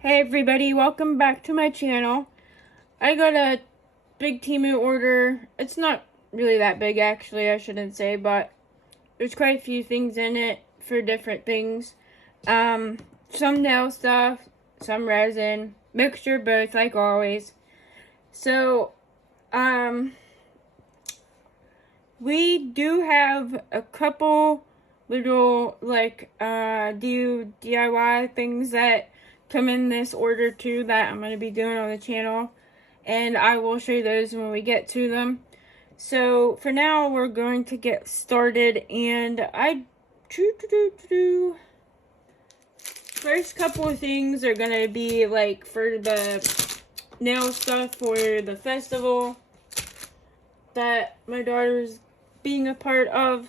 Hey everybody, welcome back to my channel. I got a big Temu order. It's not really that big actually, I shouldn't say, but there's quite a few things in it for different things. Some nail stuff, some resin, mixture of both like always. So, we do have a couple little DIY things that come in this order too that I'm going to be doing on the channel, and I will show you those when we get to them. So for now we're going to get started, and first couple of things are going to be like for the nail stuff for the festival that my daughter's being a part of,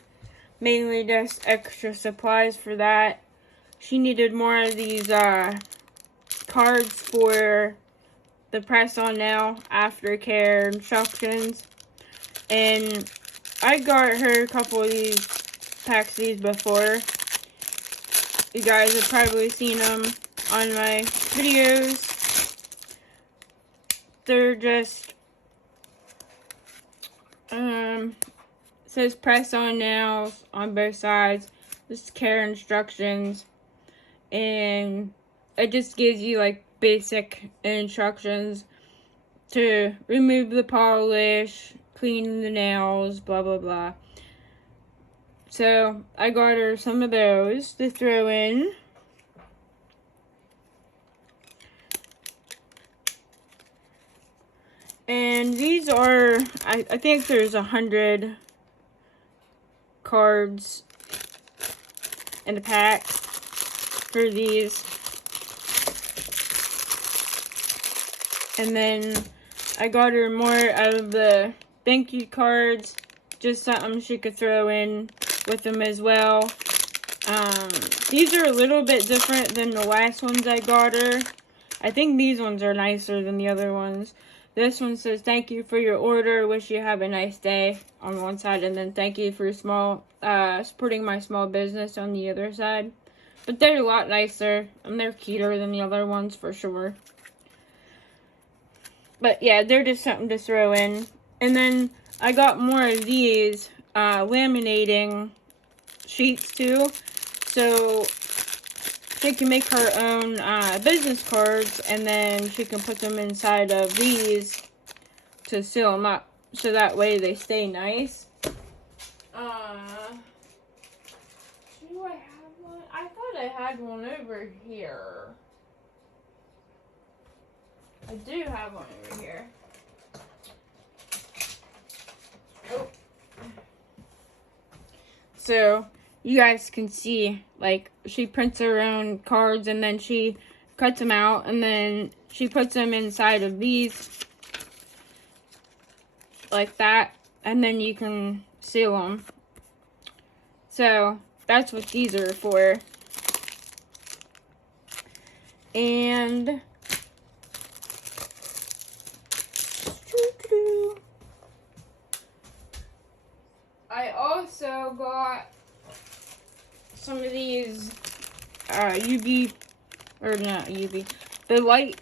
mainly just extra supplies for that. She needed more of these cards for the press-on nail aftercare instructions, and I got her a couple of these packs of these before. You guys have probably seen them on my videos. They're just says press-on nails on both sides, just care instructions, and it just gives you like basic instructions to remove the polish, clean the nails, blah blah blah. So I got her some of those to throw in. And these are, I think there's 100 cards in the pack for these. And then I got her more out of the thank you cards, just something she could throw in with them as well. These are a little bit different than the last ones I got her. I think these ones are nicer than the other ones. This one says, thank you for your order, wish you have a nice day on one side, and then thank you for supporting my small business on the other side. But they're a lot nicer, and they're cuter than the other ones for sure. But yeah, they're just something to throw in. And then I got more of these laminating sheets too. So she can make her own business cards, and then she can put them inside of these to seal them up, so that way they stay nice. Do I have one? I thought I had one over here. I do have one over here. Oh. So you guys can see, like, she prints her own cards and then she cuts them out and then she puts them inside of these like that, and then you can seal them. So that's what these are for. And I also got some of these UV, or not UV, the light,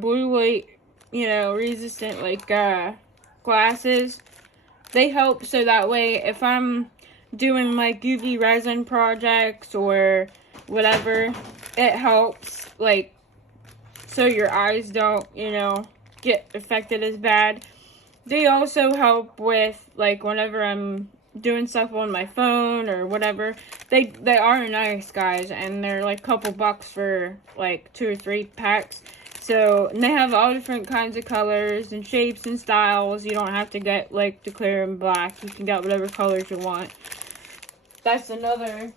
blue light, resistant, like, glasses. They help so that way if I'm doing like UV resin projects or whatever, it helps, like, so your eyes don't, get affected as bad. They also help with, like, whenever I'm doing stuff on my phone or whatever. They are nice, guys, and they're like a couple bucks for like 2 or 3 packs. So, and they have all different kinds of colors and shapes and styles. You don't have to get like the clear and black. You can get whatever colors you want. That's another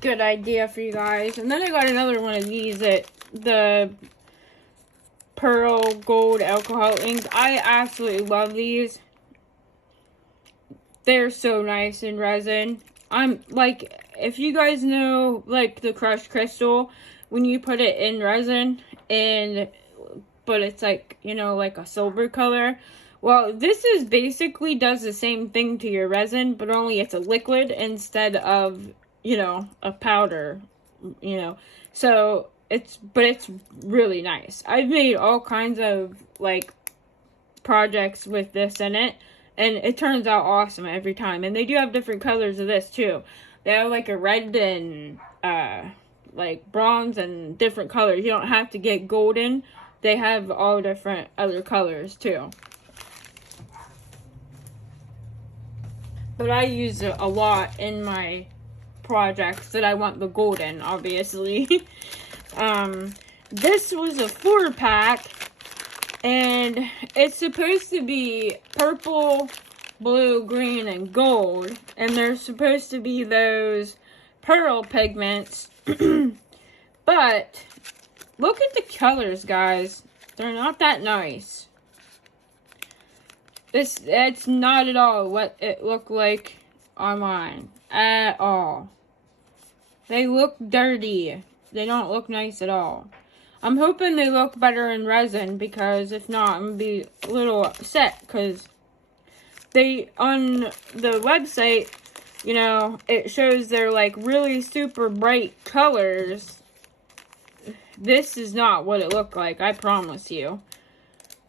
good idea for you guys. And then I got another one of these, the pearl gold alcohol inks. I absolutely love these. They're so nice in resin. I'm like, if you guys know like the crushed crystal, when you put it in resin but it's like, like a silver color. Well, this is basically does the same thing to your resin, but only it's a liquid instead of, a powder, So it's really nice. I've made all kinds of like projects with this in it, and it turns out awesome every time. And they do have different colors of this too. They have like a red and like bronze and different colors. You don't have to get golden. They have all different other colors too. But I use it a lot in my projects that I want the golden, obviously. This was a 4-pack, and it's supposed to be purple, blue, green, and gold, and there's supposed to be those pearl pigments. But look at the colors, guys. They're not that nice. It's not at all what it looked like online. At all. They look dirty. They don't look nice at all. I'm hoping they look better in resin, because if not, I'm going to be a little upset, because they, on the website, you know, it shows they're like really super bright colors. This is not what it looked like, I promise you.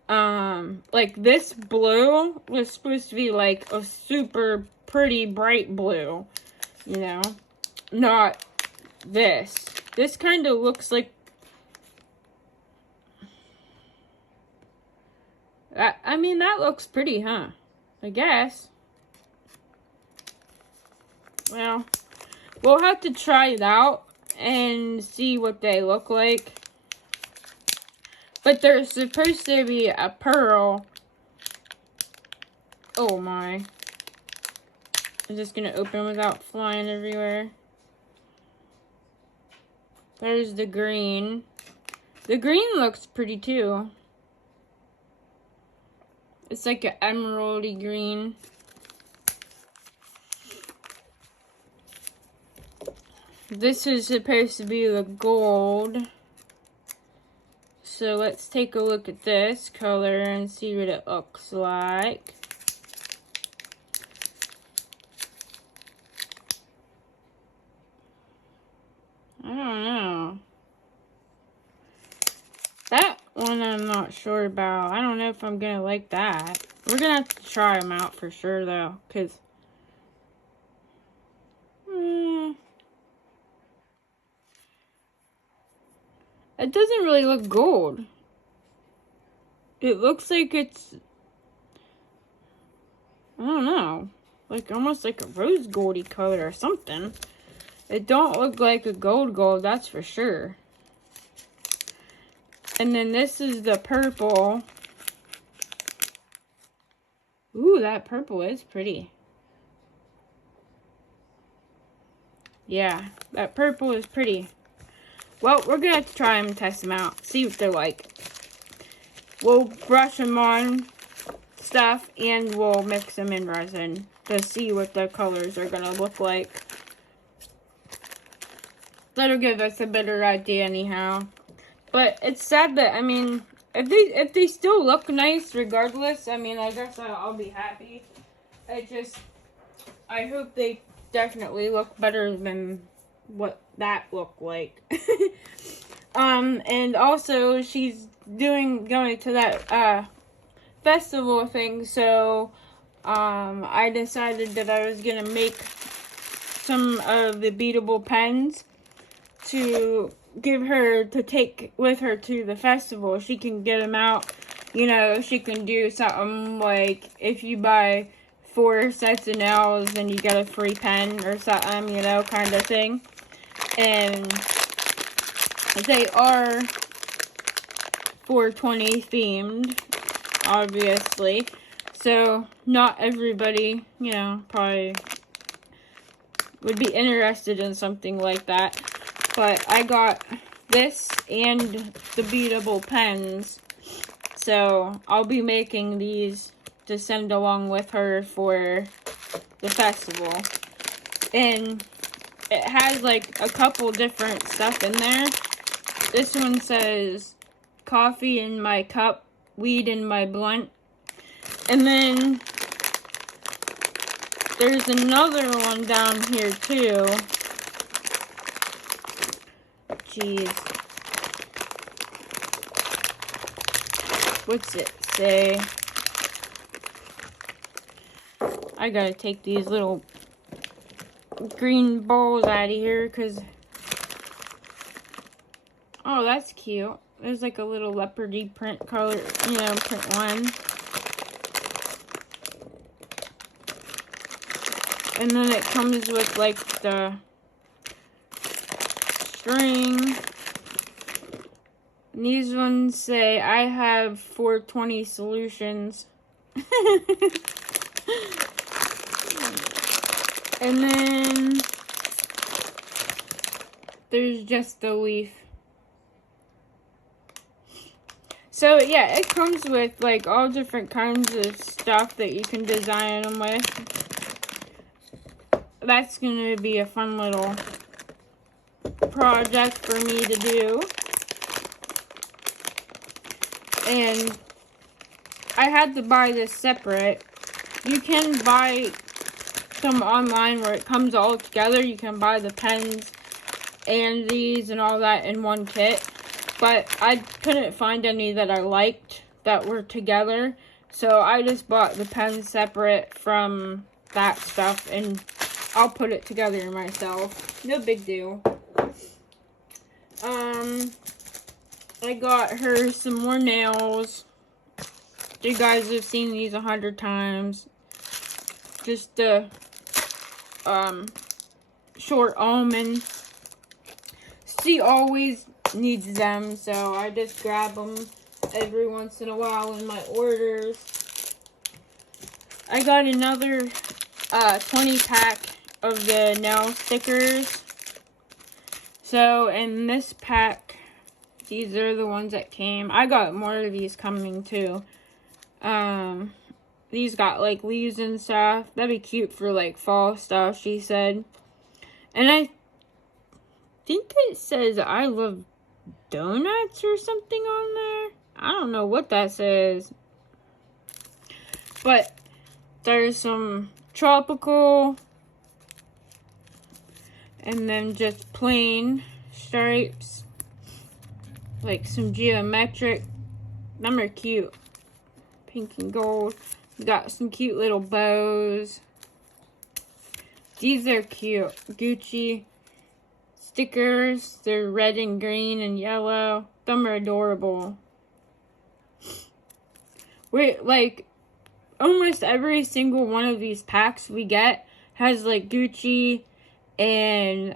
Like this blue was supposed to be like a super pretty bright blue, you know, not this. This kind of looks like, I mean, that looks pretty, huh? I guess. Well, we'll have to try it out and see what they look like. But there's supposed to be a pearl. Oh my. I'm just gonna open without flying everywhere. There's the green. The green looks pretty too. It's like an emeraldy green. This is supposed to be the gold. So let's take a look at this color and see what it looks like. I don't know. That one I'm not sure about. I don't know if I'm gonna like that. We're gonna have to try them out for sure though, because it doesn't really look gold. It looks like it's, I don't know, like almost like a rose goldy color or something. It don't look like a gold, that's for sure. And then this is the purple. Ooh, that purple is pretty. Yeah, that purple is pretty. Well, we're gonna have to try them and test them out, see what they're like. We'll brush them on stuff and we'll mix them in resin to see what the colors are gonna look like. That'll give us a better idea anyhow. But it's sad that, I mean, if they still look nice regardless, I mean, I guess I'll be happy. I hope they definitely look better than what that looked like. And also she's going to that festival thing, so I decided that I was gonna make some of the beadable pens to give her to take with her to the festival. She can get them out, you know. She can do something like if you buy 4 sets of nails and you get a free pen or something, you know, kind of thing. And they are 420 themed, obviously. So not everybody, you know, probably would be interested in something like that. But I got this and the beadable pens. So I'll be making these to send along with her for the festival. And it has like a couple different stuff in there. This one says coffee in my cup, weed in my blunt. And then there's another one down here too. Jeez. what's it say? I gotta take these little green balls out of here because, oh, that's cute. There's like a little leopardy print color, print one. And then it comes with like the string. And these ones say, I have 420 solutions. And then there's just the leaf. So yeah, it comes with like all different kinds of stuff that you can design them with. That's going to be a fun little project for me to do. And I had to buy this separate. You can buy some online where it comes all together. You can buy the pens and these and all that in one kit. But I couldn't find any that I liked that were together. So I just bought the pens separate from that stuff. And I'll put it together myself. No big deal. I got her some more nails. You guys have seen these 100 times. Just the short almond. She always needs them, so I just grab them every once in a while in my orders. I got another 20 pack of the nail stickers. So in this pack, these are the ones that came. I got more of these coming too. These got like leaves and stuff. That'd be cute for like fall stuff, she said. And I think it says I love donuts or something on there. I don't know what that says. But there's some tropical and then just plain stripes. Like some geometric. Them are cute. Pink and gold. Got some cute little bows. These are cute. Gucci stickers. They're red and green and yellow. Them are adorable. Wait, like almost every single one of these packs we get has like Gucci and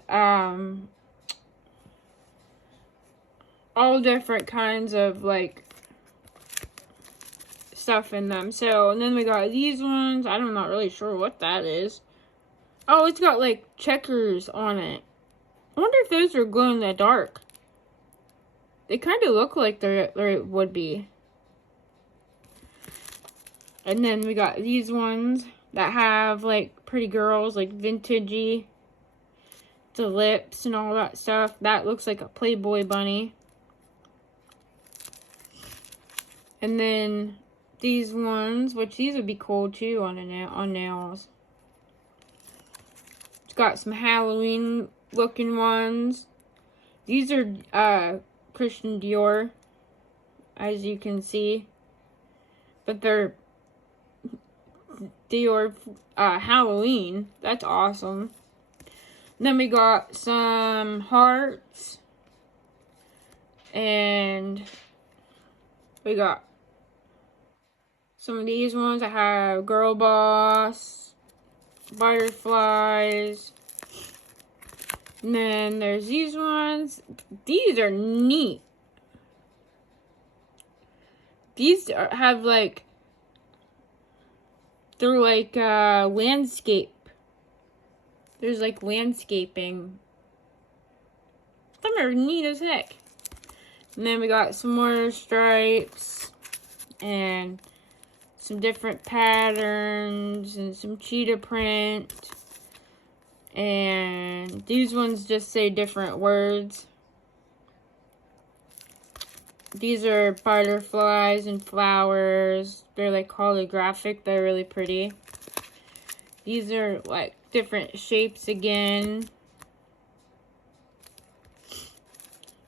all different kinds of like stuff in them. So, and then we got these ones. I'm not really sure what that is. Oh, it's got like checkers on it. I wonder if those are glow in the dark. They kind of look like they would be. And then we got these ones that have like pretty girls, like vintagey. The lips and all that stuff. That looks like a Playboy bunny. And then these ones, which these would be cool too on nails. It's got some Halloween looking ones. These are Christian Dior, as you can see. But they're Dior Halloween. That's awesome. Then we got some hearts. And we got some of these ones. I have Girl Boss, butterflies. And then there's these ones. These are neat. These have like, they're like landscape. There's like landscaping. Them are neat as heck. And then we got some more stripes and some different patterns and some cheetah print. And these ones just say different words. These are butterflies and flowers. They're like holographic. They're really pretty. These are like different shapes again.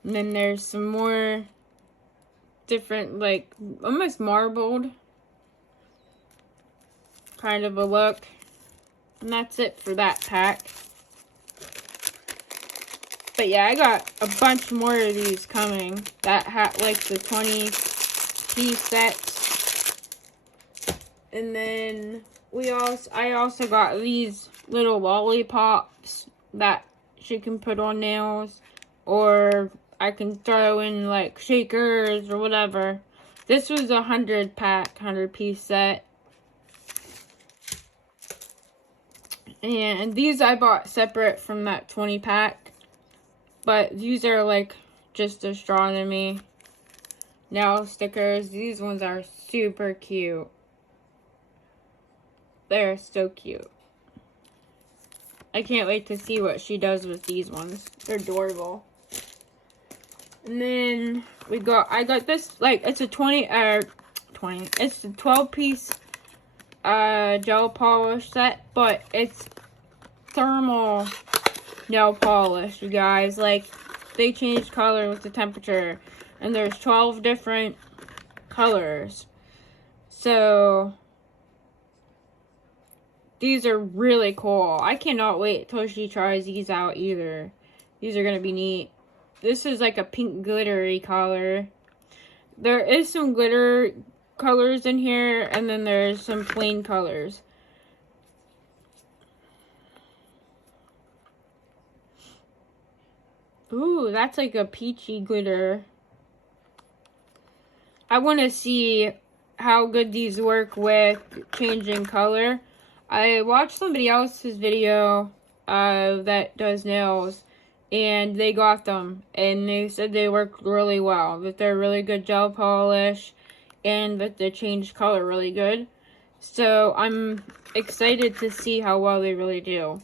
And then there's some more different, like, almost marbled kind of a look. And that's it for that pack. But yeah, I got a bunch more of these coming that had like the 20-piece sets. And then I also got these little lollipops that she can put on nails, or I can throw in like shakers or whatever. This was a 100-piece set. And these I bought separate from that 20-pack. But these are like just astronomy nail stickers. These ones are super cute. They're so cute. I can't wait to see what she does with these ones. They're adorable. And then I got this, like, it's a 20, it's a 12-piece gel polish set, but it's thermal nail polish, you guys. Like, they change color with the temperature, and there's 12 different colors. So these are really cool. I cannot wait till she tries these out either. These are gonna be neat. This is like a pink glittery color. There is some glitter colors in here, and then there's some plain colors. Ooh, that's like a peachy glitter. I want to see how good these work with changing color. I watched somebody else's video that does nails, and they got them, and they said they work really well, that they're really good gel polish, and that they change color really good. So I'm excited to see how well they really do.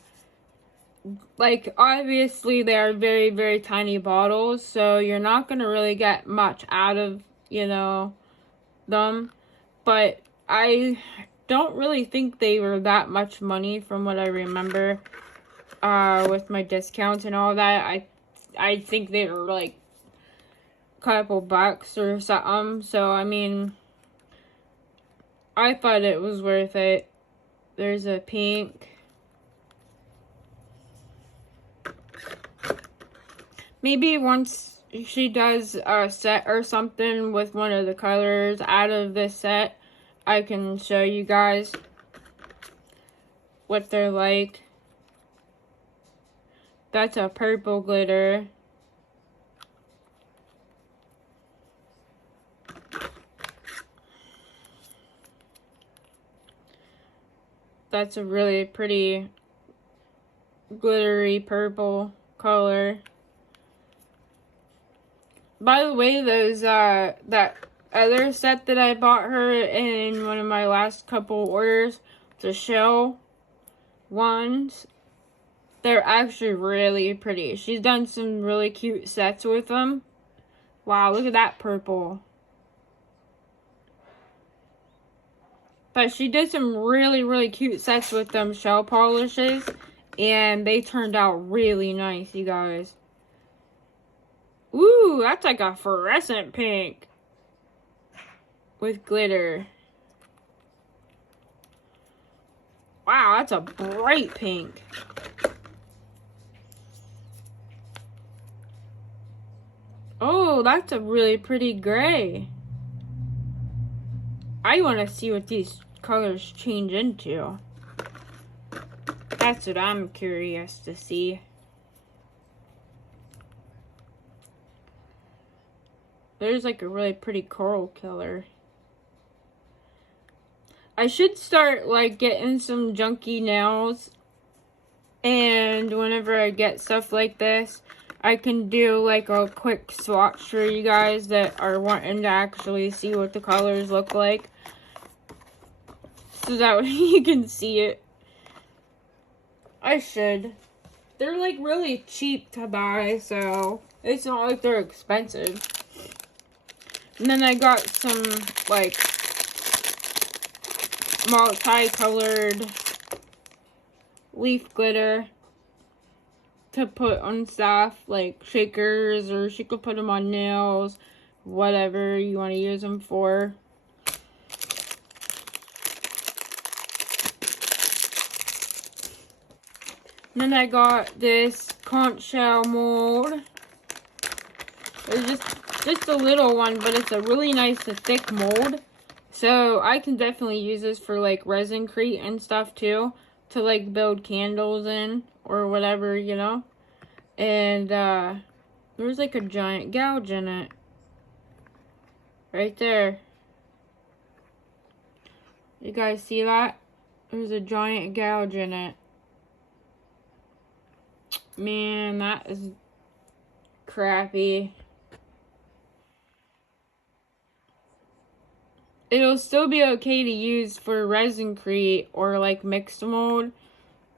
Like, obviously they are very, very tiny bottles, so you're not going to really get much out of, you know, them. But I don't really think they were that much money from what I remember with my discounts and all that. I think they were like a couple bucks or something. So, I mean, I thought it was worth it. There's a pink. Maybe once she does a set or something with one of the colors out of this set, I can show you guys what they're like. That's a purple glitter. That's a really pretty glittery purple color. By the way, those that other set that I bought her in one of my last couple orders, the shell ones, they're actually really pretty. She's done some really cute sets with them. Wow, look at that purple. But she did some really, really cute sets with them shell polishes, and they turned out really nice, you guys. Ooh, that's like a fluorescent pink with glitter. Wow, that's a bright pink. Oh, that's a really pretty gray. I want to see what these colors change into. That's what I'm curious to see. There's like a really pretty coral color. I should start like getting some junky nails, and whenever I get stuff like this, I can do like a quick swatch for you guys that are wanting to actually see what the colors look like, so that way you can see it. I should. They're like really cheap to buy, so it's not like they're expensive. And then I got some like multicolored leaf glitter to put on stuff like shakers, or she could put them on nails, whatever you want to use them for. And then I got this conch shell mold. It's just a little one, but it's a really nice thick mold. So I can definitely use this for like resin-crete and stuff too, to like build candles in or whatever, you know. And there's like a giant gouge in it. Right there. You guys see that? There's a giant gouge in it. Man, that is crappy. It'll still be okay to use for resin-crete or like mixed mold,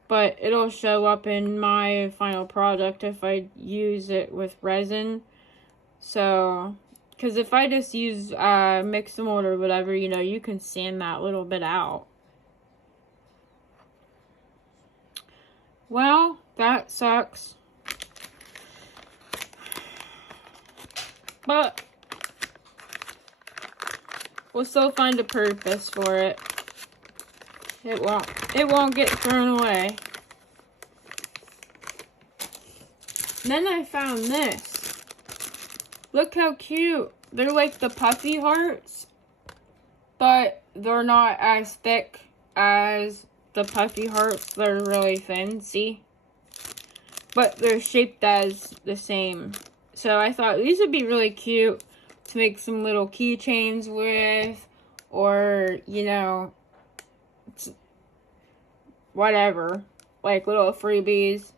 but it'll show up in my final product if I use it with resin. So, because if I just use mixed mold or whatever, you know, you can sand that little bit out. Well, that sucks. But we'll still find a purpose for it. It won't get thrown away. And then I found this. Look how cute. They're like the puffy hearts, but they're not as thick as the puffy hearts. They're really thin, see? But they're shaped as the same. So I thought these would be really cute to make some little keychains with, or, you know, whatever, like little freebies.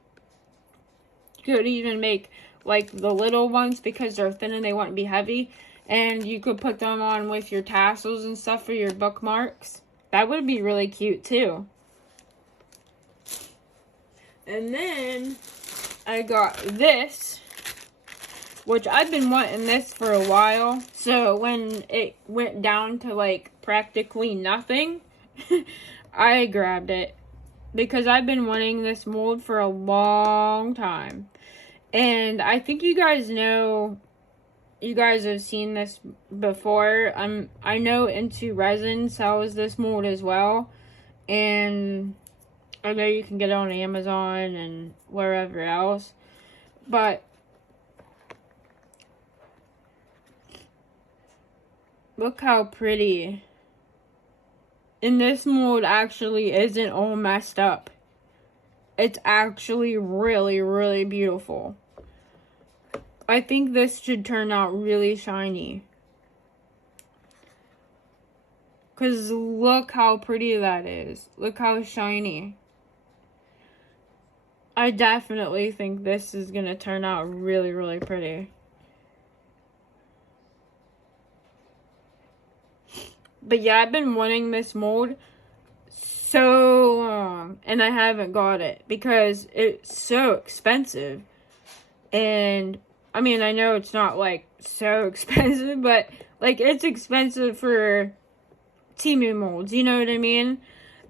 You could even make like the little ones because they're thin and they won't be heavy, and you could put them on with your tassels and stuff for your bookmarks. That would be really cute too. And then I got this, which I've been wanting this for a while. So when it went down to like practically nothing, I grabbed it because I've been wanting this mold for a long time. And I think you guys know, you guys have seen this before. I know Into Resin sells this mold as well. And I know you can get it on Amazon and wherever else. But look how pretty. And this mold actually isn't all messed up. It's actually really, really beautiful. I think this should turn out really shiny. Because look how pretty that is. Look how shiny. I definitely think this is going to turn out really, really pretty. But yeah, I've been wanting this mold so long, and I haven't got it because it's so expensive. And I mean, I know it's not like so expensive, but like it's expensive for Temu molds, you know what I mean?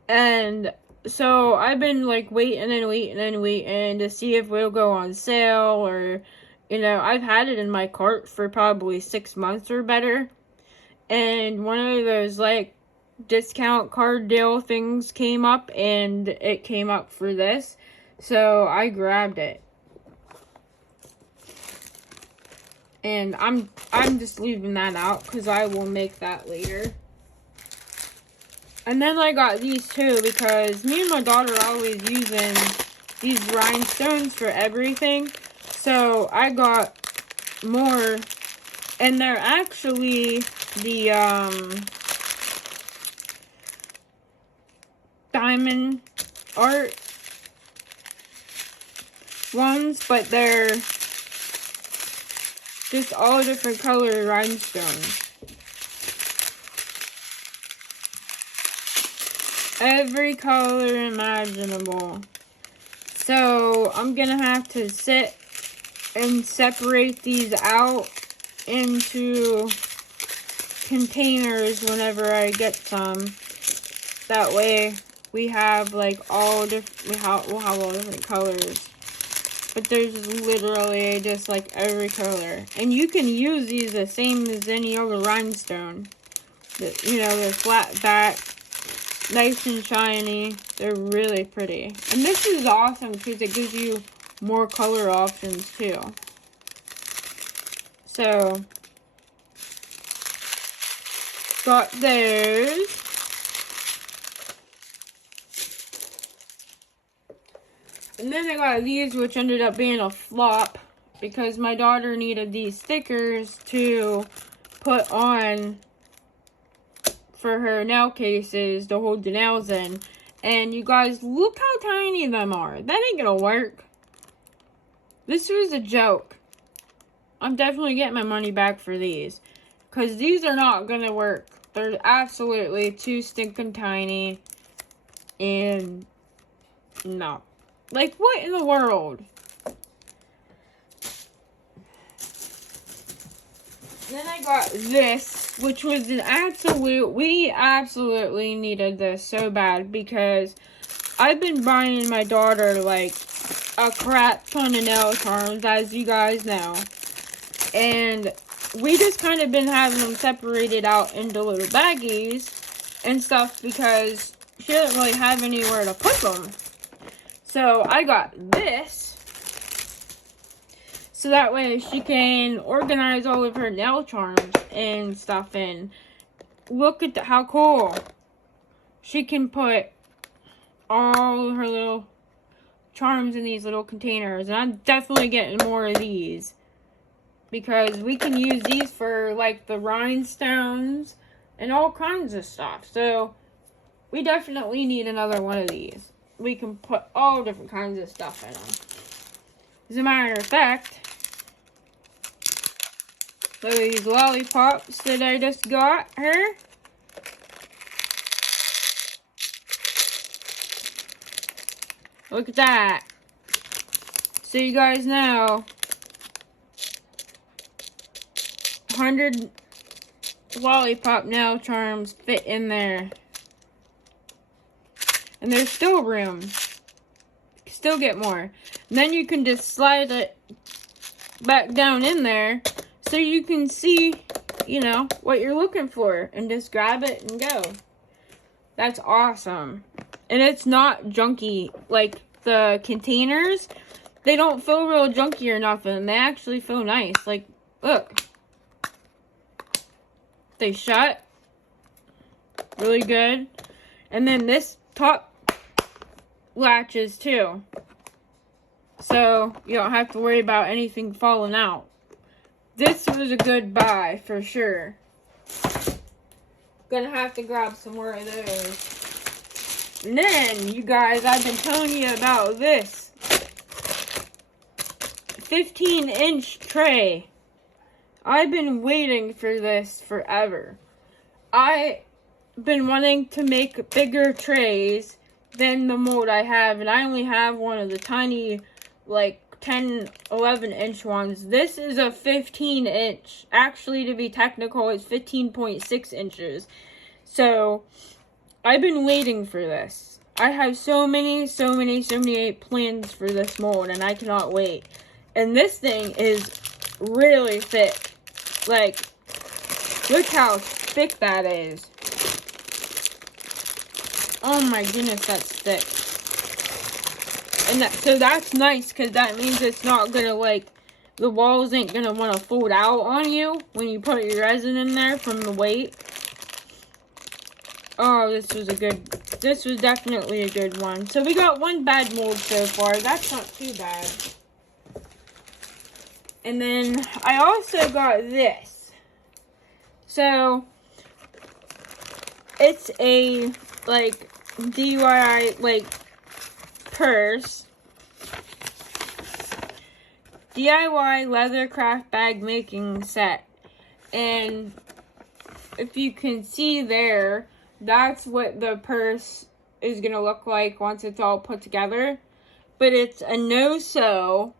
And so I've been like waiting and waiting and waiting to see if it'll go on sale, or, you know, I've had it in my cart for probably 6 months or better. And one of those like discount card deal things came up, and it came up for this. So I grabbed it. And I'm just leaving that out because I will make that later. And then I got these too because me and my daughter are always using these rhinestones for everything. So I got more, and they're actually the diamond art ones, but they're just all different color rhinestones. Every color imaginable. So I'm gonna have to sit and separate these out into containers whenever I get some. That way we have like all different, we'll have all different colors. But there's literally just like every color. And you can use these the same as any other rhinestone. You know, they're flat back, nice and shiny. They're really pretty. And this is awesome because it gives you more color options too. So, got those. And then I got these, which ended up being a flop because my daughter needed these stickers to put on for her nail cases to hold the nails in. And you guys, look how tiny them are. That ain't gonna work. This was a joke. I'm definitely getting my money back for these, because these are not gonna work. They're absolutely too stinking tiny. And no. Like, what in the world? Then I got this, which was an we absolutely needed this so bad, because I've been buying my daughter, like, a crap ton of nail charms, as you guys know. And we just kind of been having them separated out into little baggies and stuff, because she doesn't really have anywhere to put them. So I got this, so that way she can organize all of her nail charms and stuff in. Look at how cool. She can put all her little charms in these little containers. And I'm definitely getting more of these, because we can use these for like the rhinestones and all kinds of stuff. So we definitely need another one of these. We can put all different kinds of stuff in them. As a matter of fact, look at these lollipops that I just got her. Look at that. So you guys know, 100 lollipop nail charms fit in there. And there's still room. Still get more. And then you can just slide it back down in there so you can see, you know, what you're looking for. And just grab it and go. That's awesome. And it's not junky. Like the containers, they don't feel real junky or nothing. They actually feel nice. Like, look. They shut. Really good. And then this top latches too, so you don't have to worry about anything falling out. This was a good buy for sure. Gonna have to grab some more of those. And then, you guys, I've been telling you about this 15-inch tray. I've been waiting for this forever. I've been wanting to make bigger trays than the mold I have, and I only have one of the tiny, like 10, 11-inch ones. This is a 15-inch. Actually, to be technical, it's 15.6 inches. So, I've been waiting for this. I have so many plans for this mold, and I cannot wait. And this thing is really thick. Like, look how thick that is. Oh my goodness, that's thick. And so that's nice, because that means it's not gonna, like, the walls ain't gonna want to fold out on you when you put your resin in there from the weight. Oh, this was definitely a good one. So we got one bad mold so far. That's not too bad. And then I also got this. So it's a, like, DIY, like, purse. DIY leather craft bag making set. And if you can see there, that's what the purse is going to look like once it's all put together. But it's a no-sew.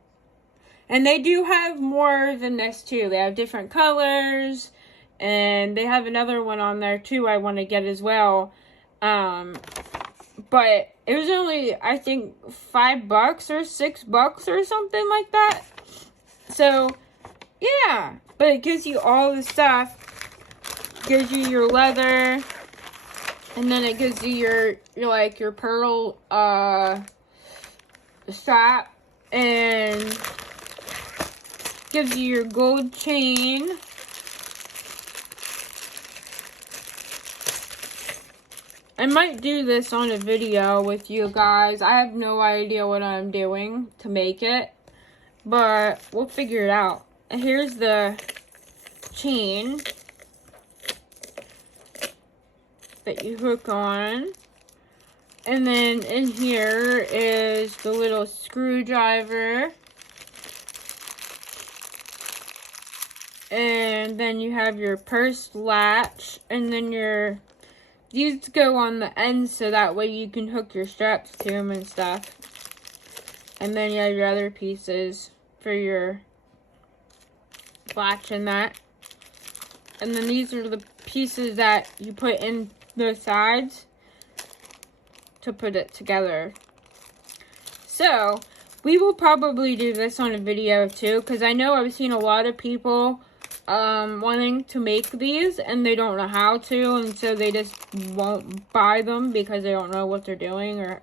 And they do have more than this too. They have different colors. And they have another one on there too I want to get as well. But It was only, I think, $5 or $6 or something like that. So, yeah. But it gives you all the stuff. It gives you your leather. And then it gives you your pearl, strap. And gives you your gold chain. I might do this on a video with you guys. I have no idea what I'm doing to make it, but we'll figure it out. Here's the chain that you hook on. And then in here is the little screwdriver. And then you have your purse latch, and then these go on the end so that way you can hook your straps to them and stuff. And then you have your other pieces for your latch and that. And then these are the pieces that you put in the sides to put it together. So, we will probably do this on a video too, because I know I've seen a lot of people wanting to make these and they don't know how to, and so they just won't buy them because they don't know what they're doing or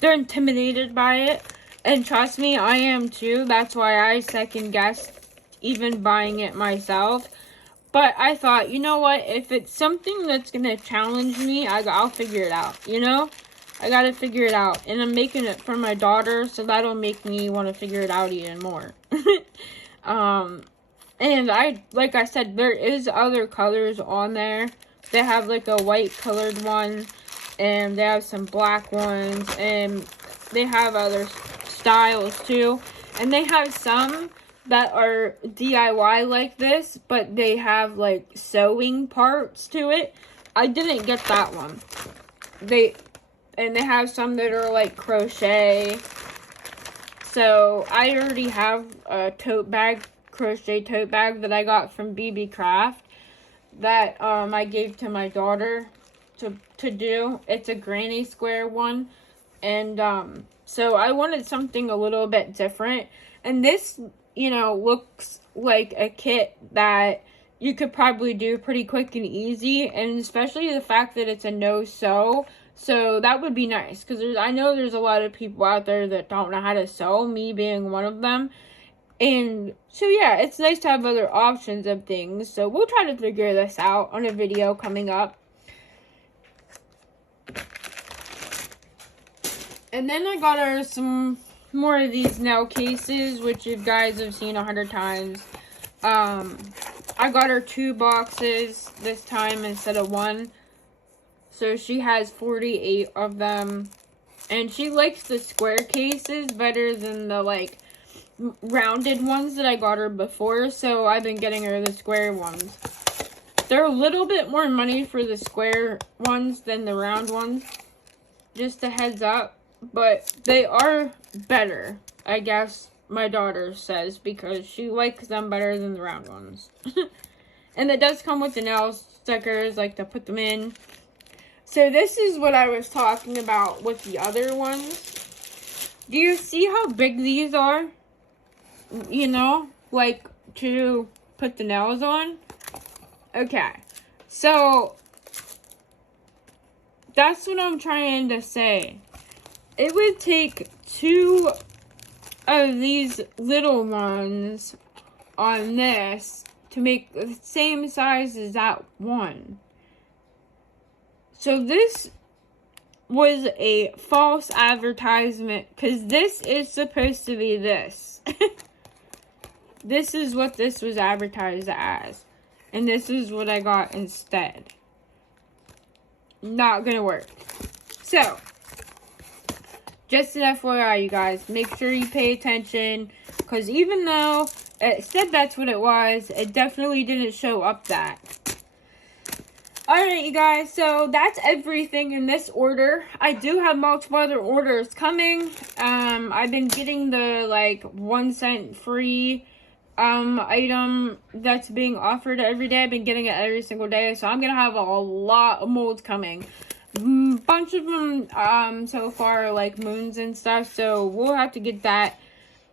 they're intimidated by it. And trust me, I am too. That's why I second guessed even buying it myself. But I thought, you know what, if it's something that's gonna challenge me, I'll figure it out, you know? I gotta figure it out. And I'm making it for my daughter, so that'll make me want to figure it out even more. And like I said, there is other colors on there. They have like a white colored one, and they have some black ones, and they have other styles too. And they have some that are DIY like this, but they have like sewing parts to it. I didn't get that one. And they have some that are like crochet. So I already have a crochet tote bag that I got from BB Craft that I gave to my daughter to do. It's a granny square one, and so I wanted something a little bit different. And this, you know, looks like a kit that you could probably do pretty quick and easy, and especially the fact that it's a no-sew. So that would be nice, because I know there's a lot of people out there that don't know how to sew, me being one of them. And so yeah, it's nice to have other options of things. So we'll try to figure this out on a video coming up. And then I got her some more of these nail cases, which you guys have seen 100 times. I got her 2 boxes this time instead of 1. So she has 48 of them. And she likes the square cases better than the like rounded ones that I got her before, so I've been getting her the square ones. They're a little bit more money for the square ones than the round ones, just a heads up, but they are better, I guess my daughter says, because she likes them better than the round ones. And it does come with the nail stickers, like to put them in. So this is what I was talking about with the other ones. Do you see how big these are? You know, like to put the nails on. Okay, so that's what I'm trying to say. It would take 2 of these little ones on this to make the same size as that one. So this was a false advertisement, because this is supposed to be this. This is what this was advertised as. And this is what I got instead. Not gonna work. So, just an FYI, you guys. Make sure you pay attention. Because even though it said that's what it was, it definitely didn't show up that. Alright, you guys. So, that's everything in this order. I do have multiple other orders coming. I've been getting the, like, 1 cent free item that's being offered every day. I've been getting it every single day, so I'm gonna have a lot of molds coming. bunch of them so far, like moons and stuff. So we'll have to get that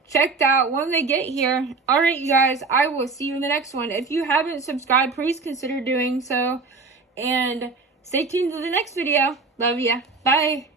checked out when they get here. Alright, you guys, I will see you in the next one. If you haven't subscribed, please consider doing so. And stay tuned to the next video. Love ya. Bye.